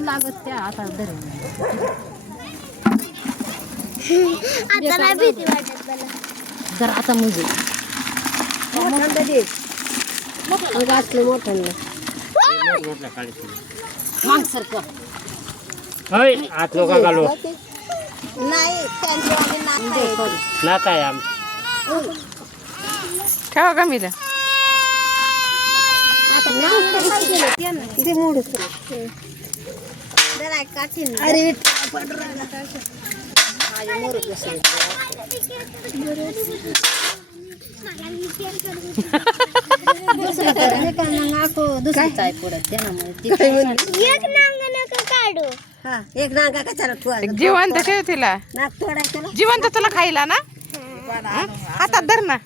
लागत त्या आता जर आता म्हणजे मांग सारखं आत लोक घालू नाही नात आहे आम ठेवा का मी अरे एक नांगा कशाला जिवंत ठेव तिला नाक तोडायचं जिवंत तुला खायला ना हातात धर ना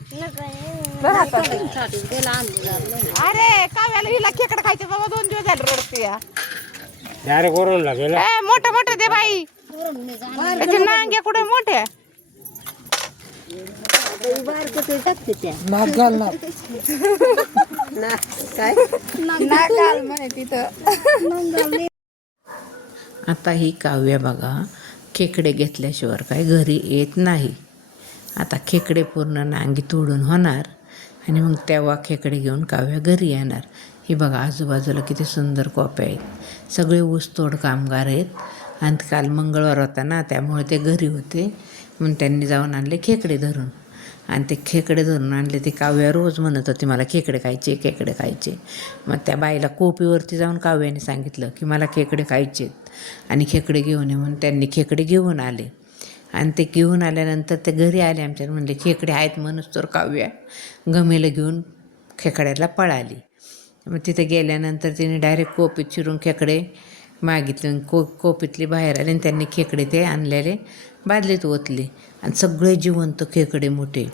अरे काव्याला हिला खेकडं खायचं बाबा 2 दिवस झाले रडते डायरेक्ट वरून लागेल मोठं मोठं दे बाई त्याचे नांग्या कुठे मोठ्या टाकते त्या काय आता ही काव्या बघा खेकडे घेतल्याशिवाय काय घरी येत नाही. आता खेकडे पूर्ण नांगी तोडून होणार आणि मग तेव्हा खेकडे घेऊन काव्या घरी येणार. ही बघा आजूबाजूला किती सुंदर कोप्या आहेत. सगळे ऊसतोड कामगार आहेत आणि काल मंगळवार होता ना त्यामुळे ते घरी होते म्हणून त्यांनी जाऊन आणले खेकडे धरून आणि ते खेकडे धरून आणले. ते काव्या रोज म्हणत होती मला खेकडे खायचे खेकडे खायचे. मग त्या बाईला कोपीवरती जाऊन काव्याने सांगितलं की मला खेकडे खायचे आणि खेकडे घेऊन ये म्हणून त्यांनी खेकडे घेऊन आले आणि ते घेऊन आल्यानंतर ते घरी आले आमच्या म्हणले खेकडे आहेत म्हणून तर काव्या गमेला घेऊन खेकड्याला पळाली. मग तिथे गेल्यानंतर तिने डायरेक्ट कोपीत चिरून खेकडे मागितले. कोपीतले बाहेर आले आणि त्यांनी खेकडे ते आणलेले बादलीत ओतले आणि सगळे जिवंत खेकडे मोठे.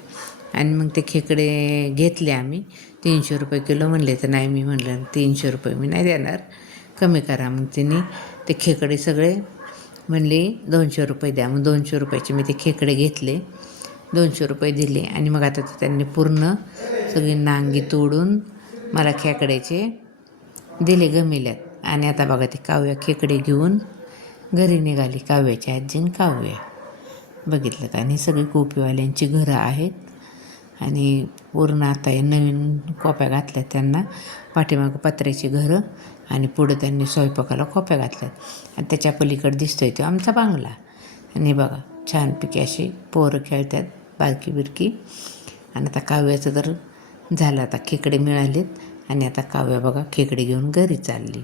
आणि मग ते खेकडे घेतले आम्ही 300 रुपये किलो म्हणले तर नाही मी म्हणलं 300 रुपये मी नाही देणार कमी करा. मग तिने ते खेकडे सगळे म्हणले 200 रुपये द्या. मग 200 रुपयाचे मी ते खेकडे घेतले 200 रुपये दिले आणि मग आता त्यांनी पूर्ण सगळी नांगी तोडून मला खेकड्याचे दिले गमिल्यात. आणि आता बघा ते काव्या खेकडे घेऊन घरी निघाली. काव्याची आजीन काव्या बघितलं का. आणि सगळी कोपीवाल्यांची घरं आहेत आणि पूर्ण आता हे नवीन कोप्या घातल्यात त्यांना. पाठीमागं पत्र्याची घरं आणि पुढं त्यांनी स्वयंपाकाला कोप्या घातल्यात आणि त्याच्या पलीकडे दिसतोय तो आमचा बांगला. आणि बघा छानपैकी अशी पोरं खेळतात बारकी बिरकी. आणि आता काव्याचं तर झालं आता खेकडे मिळालेत आणि आता काव्या बघा खेकडे घेऊन घरी चालली.